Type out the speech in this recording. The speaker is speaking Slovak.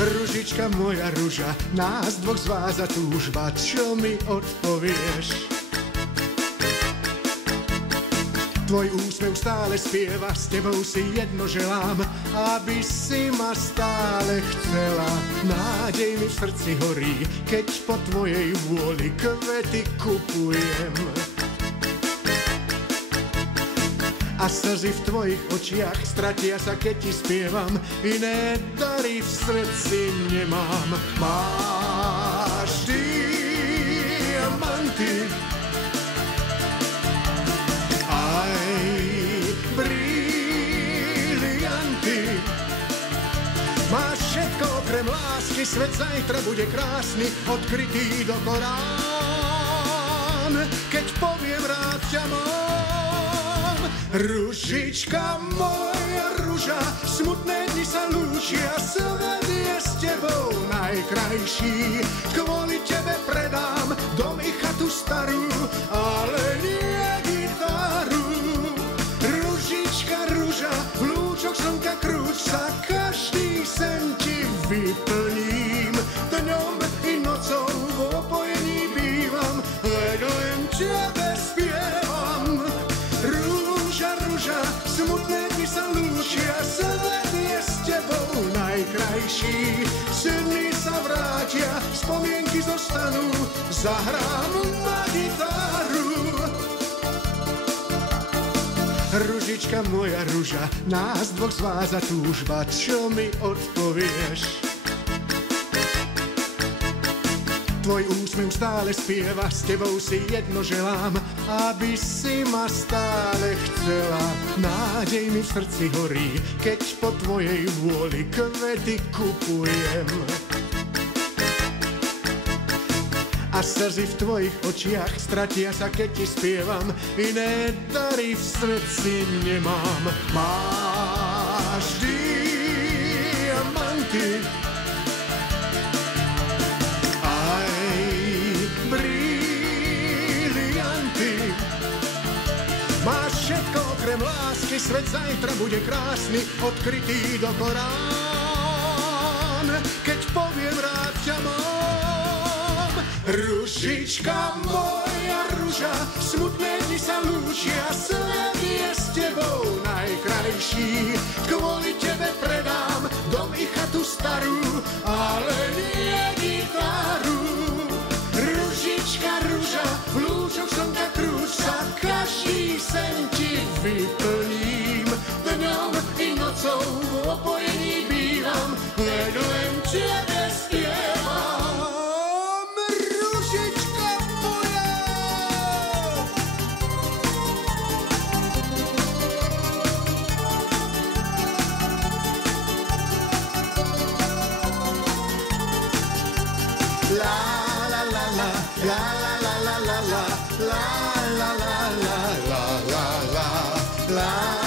Ružička moja ruža, nás dvoch zváza túžba, čo mi odpovieš? Tvoj úsmev stále spieva, s tebou si jedno želám, aby si ma stále chcela. Nádej mi v srdci horí, keď po tvojej vôli kvety kupujem. A slzy v tvojich očiach stratia sa, keď ti spievam, iné dary v srdci nemám. Máš diamanty, aj brilianty. Máš všetko okrem lásky, svet zajtra bude krásny, odkrytý do Korán, keď poviem rád ťa mám. Ružička moja ruža, smutné dni sa lúčia, svet je s tebou najkrajší. Kvôli tebe predám dom i chatu starú, ale nie gitaru. Ružička ruža, v lúčoch slnka krúč sa, každý sen ti vyplním. Dňom i nocou v opojení bývam, len tebe spievam. Rúža, smutné dni sa lúčia, svet je s tebou najkrajší. Sny sa vrátia, spomienky zostanú, zahrám na gitaru. Ružička moja ruža, nás dvoch zváza túžba, čo mi odpovieš? Tvoj úsmev stále spieva, s tebou si jedno želám, aby si ma stále chcela. Nádej mi v srdci horí, keď po tvojej vôli kvety kupujem. A slzy v tvojich očiach stratia sa, keď ti spievam, iné dary v srdci nemám. Máš diamanty, máš všetko okrem lásky, svet zajtra bude krásny, odkrytý do Korán, keď poviem rád ťa mám. Ružička moja ruža, smutné dni sa lúčia, svet je s tebou najkrajší. Kvôli tebe predám dom i chatu starú, ale nie gitaru. Ružička ruža, v lúčoch slnka krúč sa, každý sen ti vyplním. Dňom i nocou v opojení bývam, len tebe spievam. Ružička moja. La la la la la la la la la la la la la la la la la.